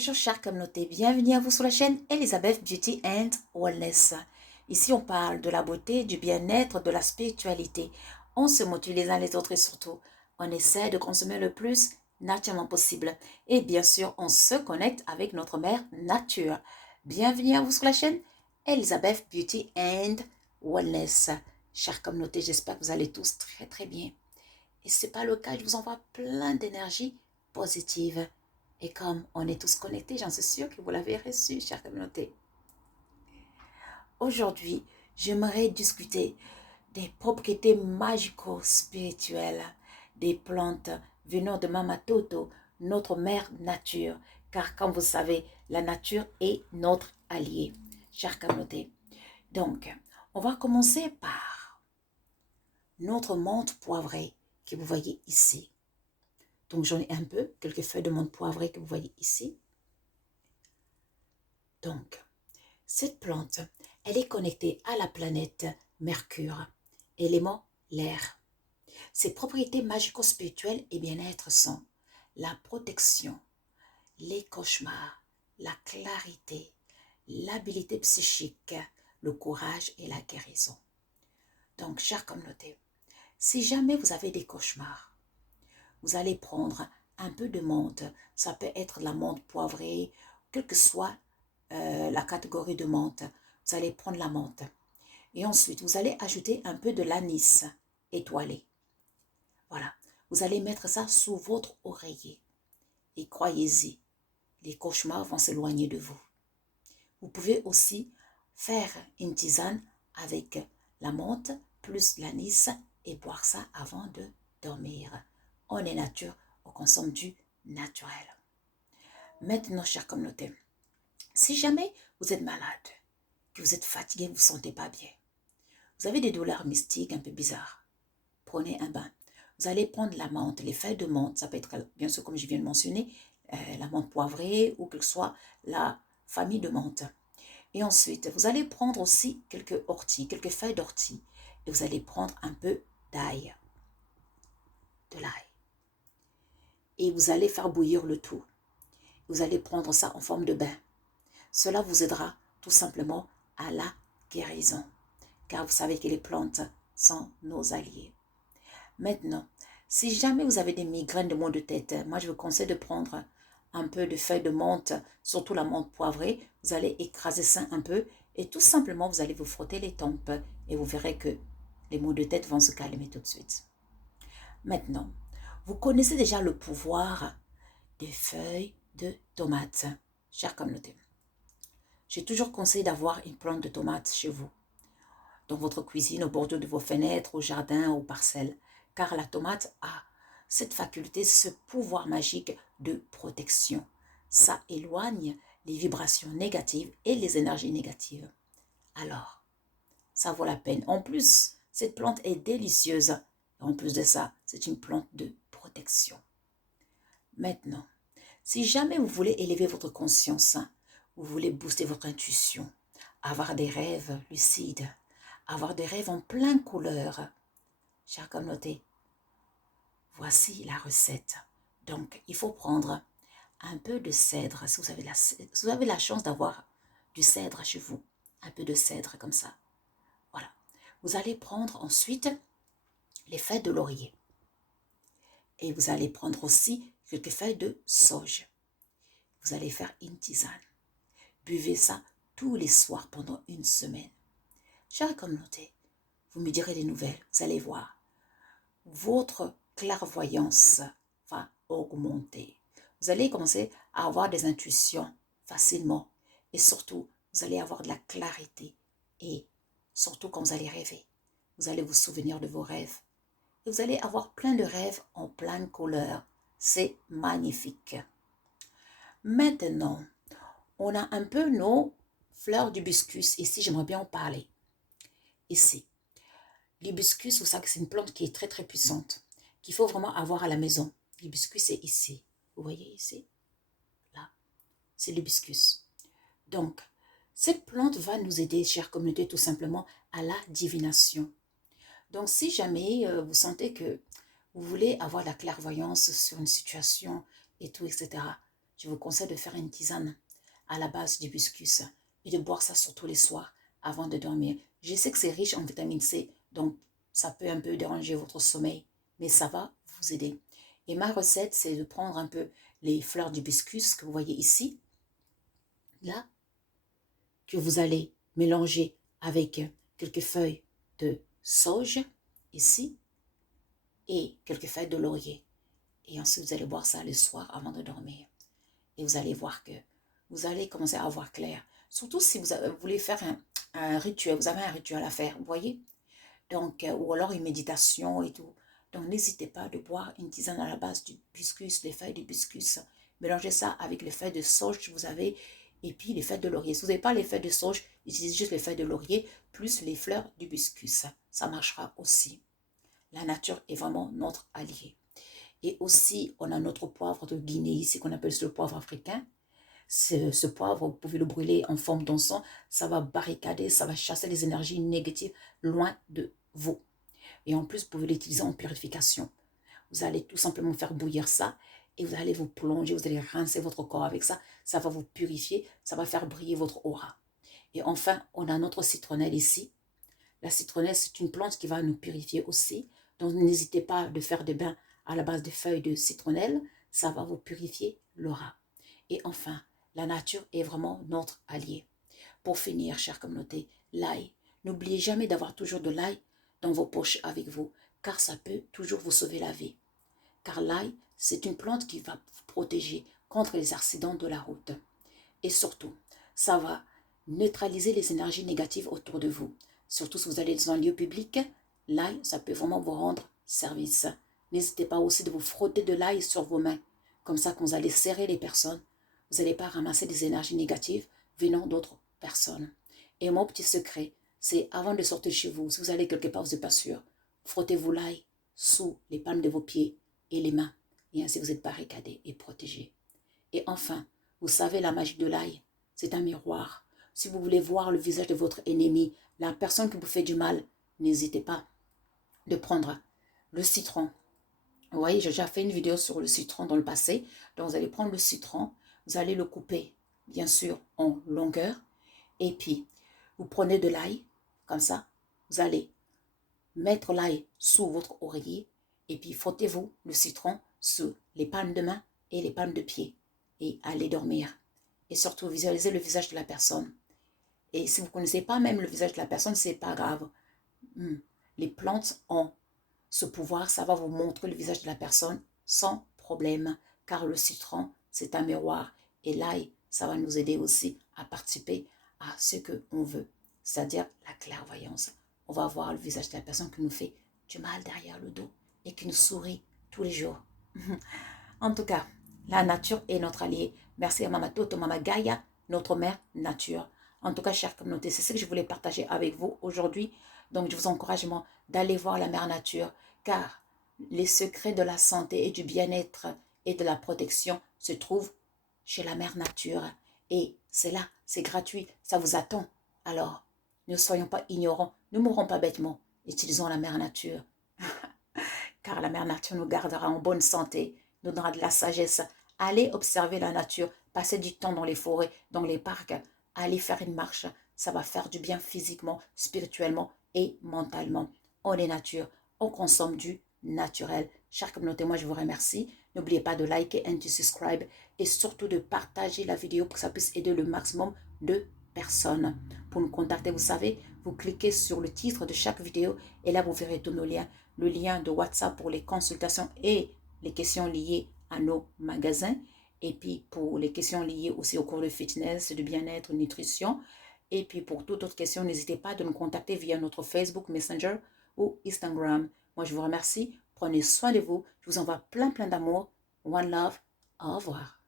Bonjour chère communauté, bienvenue à vous sur la chaîne Elizabeth Beauty and Wellness. Ici on parle de la beauté, du bien-être, de la spiritualité. On se motive les uns les autres et surtout on essaie de consommer le plus naturellement possible. Et bien sûr on se connecte avec notre mère nature. Bienvenue à vous sur la chaîne Elizabeth Beauty and Wellness. Chère communauté, j'espère que vous allez tous très bien. Et si ce n'est pas le cas, je vous envoie plein d'énergie positive. Et comme on est tous connectés, j'en suis sûre que vous l'avez reçu, chère communauté. Aujourd'hui, j'aimerais discuter des propriétés magico-spirituelles des plantes venant de Mama Toto, notre mère nature. Car comme vous savez, la nature est notre allié, chère communauté. Donc, on va commencer par notre menthe poivrée que vous voyez ici. Donc, j'en ai un peu, quelques feuilles de menthe poivrée que vous voyez ici. Donc, cette plante, elle est connectée à la planète Mercure, élément l'air. Ses propriétés magico-spirituelles et bien-être sont la protection, les cauchemars, la clarité, l'habilité psychique, le courage et la guérison. Donc, chère communauté, si jamais vous avez des cauchemars, vous allez prendre un peu de menthe. Ça peut être de la menthe poivrée, quelle que soit la catégorie de menthe. Vous allez prendre la menthe. Et ensuite, vous allez ajouter un peu de l'anis étoilé. Voilà. Vous allez mettre ça sous votre oreiller. Et croyez-y, les cauchemars vont s'éloigner de vous. Vous pouvez aussi faire une tisane avec la menthe plus l'anis et boire ça avant de dormir. On est nature, on consomme du naturel. Maintenant, chère communauté, si jamais vous êtes malade, que vous êtes fatigué, vous ne vous sentez pas bien, vous avez des douleurs mystiques un peu bizarres, prenez un bain. Vous allez prendre la menthe, les feuilles de menthe, ça peut être bien sûr comme je viens de mentionner, la menthe poivrée ou que ce soit la famille de menthe. Et ensuite, vous allez prendre aussi quelques orties, quelques feuilles d'ortie et vous allez prendre un peu d'ail, de l'ail. Et vous allez faire bouillir le tout. Vous allez prendre ça en forme de bain. Cela vous aidera tout simplement à la guérison. Car vous savez que les plantes sont nos alliés. Maintenant, si jamais vous avez des migraines de maux de tête, moi je vous conseille de prendre un peu de feuilles de menthe, surtout la menthe poivrée. Vous allez écraser ça un peu et tout simplement vous allez vous frotter les tempes et vous verrez que les maux de tête vont se calmer tout de suite. Maintenant, vous connaissez déjà le pouvoir des feuilles de tomates, chère communauté. J'ai toujours conseillé d'avoir une plante de tomates chez vous, dans votre cuisine, au bord de vos fenêtres, au jardin, aux parcelles, car la tomate a cette faculté, ce pouvoir magique de protection. Ça éloigne les vibrations négatives et les énergies négatives. Alors, ça vaut la peine. En plus, cette plante est délicieuse. En plus de ça, c'est une plante de protection. Maintenant, si jamais vous voulez élever votre conscience, vous voulez booster votre intuition, avoir des rêves lucides, avoir des rêves en plein couleur, chère communauté, voici la recette. Donc, il faut prendre un peu de cèdre, si vous avez la chance d'avoir du cèdre chez vous, un peu de cèdre comme ça. Voilà. Vous allez prendre ensuite les feuilles de laurier. Et vous allez prendre aussi quelques feuilles de sauge. Vous allez faire une tisane. Buvez ça tous les soirs pendant une semaine. Chère communauté, vous me direz des nouvelles, vous allez voir. Votre clairvoyance va augmenter. Vous allez commencer à avoir des intuitions facilement. Et surtout, vous allez avoir de la clarité. Et surtout quand vous allez rêver, vous allez vous souvenir de vos rêves. Et vous allez avoir plein de rêves en pleine couleur. C'est magnifique. Maintenant, on a un peu nos fleurs d'hibiscus. Ici, j'aimerais bien en parler. Ici, l'hibiscus, vous savez que c'est une plante qui est très puissante, qu'il faut vraiment avoir à la maison. L'hibiscus, c'est ici. Vous voyez ici? Là, c'est l'hibiscus. Donc, cette plante va nous aider, chère communauté, tout simplement à la divination. Donc, si jamais vous sentez que vous voulez avoir la clairvoyance sur une situation et tout, etc., je vous conseille de faire une tisane à la base d'hibiscus et de boire ça surtout les soirs avant de dormir. Je sais que c'est riche en vitamine C, donc ça peut un peu déranger votre sommeil, mais ça va vous aider. Et ma recette, c'est de prendre un peu les fleurs d'hibiscus que vous voyez ici, là, que vous allez mélanger avec quelques feuilles de sauge, ici, et quelques feuilles de laurier. Et ensuite, vous allez boire ça le soir avant de dormir. Et vous allez voir que vous allez commencer à voir clair. Surtout si vous voulez faire un rituel, vous avez un rituel à faire, vous voyez. Donc, ou alors une méditation et tout. Donc, n'hésitez pas de boire une tisane à la base du hibiscus, des feuilles d'hibiscus. Mélangez ça avec les feuilles de sauge que vous avez et puis les feuilles de laurier. Si vous n'avez pas les feuilles de sauge, utilisez juste les feuilles de laurier plus les fleurs d'hibiscus. Ça marchera aussi. La nature est vraiment notre allié. Et aussi, on a notre poivre de Guinée ici qu'on appelle le poivre africain. Ce poivre, vous pouvez le brûler en forme d'encens. Ça va barricader, ça va chasser les énergies négatives loin de vous. Et en plus, vous pouvez l'utiliser en purification. Vous allez tout simplement faire bouillir ça et vous allez vous plonger, vous allez rincer votre corps avec ça. Ça va vous purifier, ça va faire briller votre aura. Et enfin, on a notre citronnelle ici. La citronnelle, c'est une plante qui va nous purifier aussi. Donc, n'hésitez pas de faire des bains à la base des feuilles de citronnelle. Ça va vous purifier l'aura. Et enfin, la nature est vraiment notre allié. Pour finir, chère communauté, l'ail. N'oubliez jamais d'avoir toujours de l'ail dans vos poches avec vous, car ça peut toujours vous sauver la vie. Car l'ail, c'est une plante qui va vous protéger contre les accidents de la route. Et surtout, ça va neutraliser les énergies négatives autour de vous. Surtout si vous allez dans un lieu public, l'ail, ça peut vraiment vous rendre service. N'hésitez pas aussi de vous frotter de l'ail sur vos mains. Comme ça, quand vous allez serrer les personnes, vous n'allez pas ramasser des énergies négatives venant d'autres personnes. Et mon petit secret, c'est avant de sortir de chez vous, si vous allez quelque part, vous n'êtes pas sûr, frottez-vous l'ail sous les palmes de vos pieds et les mains. Et ainsi, vous êtes barricadés et protégés. Et enfin, vous savez la magie de l'ail, c'est un miroir. Si vous voulez voir le visage de votre ennemi, la personne qui vous fait du mal, n'hésitez pas de prendre le citron. Vous voyez, j'ai déjà fait une vidéo sur le citron dans le passé. Donc, vous allez prendre le citron, vous allez le couper, bien sûr, en longueur. Et puis, vous prenez de l'ail, comme ça. Vous allez mettre l'ail sous votre oreiller. Et puis, frottez-vous le citron sous les palmes de main et les palmes de pied. Et allez dormir. Et surtout, visualisez le visage de la personne. Et si vous ne connaissez pas même le visage de la personne, c'est pas grave. Les plantes ont ce pouvoir, ça va vous montrer le visage de la personne sans problème. Car le citron, c'est un miroir. Et l'ail, ça va nous aider aussi à participer à ce qu'on veut. C'est-à-dire la clairvoyance. On va voir le visage de la personne qui nous fait du mal derrière le dos et qui nous sourit tous les jours. En tout cas, la nature est notre allié. Merci à Mama Toto, Mama Gaïa, notre mère nature. En tout cas, chère communauté, c'est ce que je voulais partager avec vous aujourd'hui. Donc, je vous encourage d'aller voir la mère nature, car les secrets de la santé et du bien-être et de la protection se trouvent chez la mère nature. Et c'est là, c'est gratuit, ça vous attend. Alors, ne soyons pas ignorants, ne mourrons pas bêtement. Utilisons la mère nature, car la mère nature nous gardera en bonne santé, nous donnera de la sagesse. Allez observer la nature, passer du temps dans les forêts, dans les parcs, allez faire une marche. Ça va faire du bien physiquement, spirituellement et mentalement. On est nature, on consomme du naturel. Chère communauté, moi je vous remercie. N'oubliez pas de liker et de subscribe et surtout de partager la vidéo pour que ça puisse aider le maximum de personnes. Pour nous contacter, vous savez, vous cliquez sur le titre de chaque vidéo et là vous verrez tous nos liens. Le lien de WhatsApp pour les consultations et les questions liées à nos magasins. Et puis pour les questions liées aussi au cours de fitness, de bien-être, nutrition. Et puis pour toute autre question, n'hésitez pas de nous contacter via notre Facebook Messenger ou Instagram. Moi, je vous remercie. Prenez soin de vous. Je vous envoie plein d'amour. One love. Au revoir.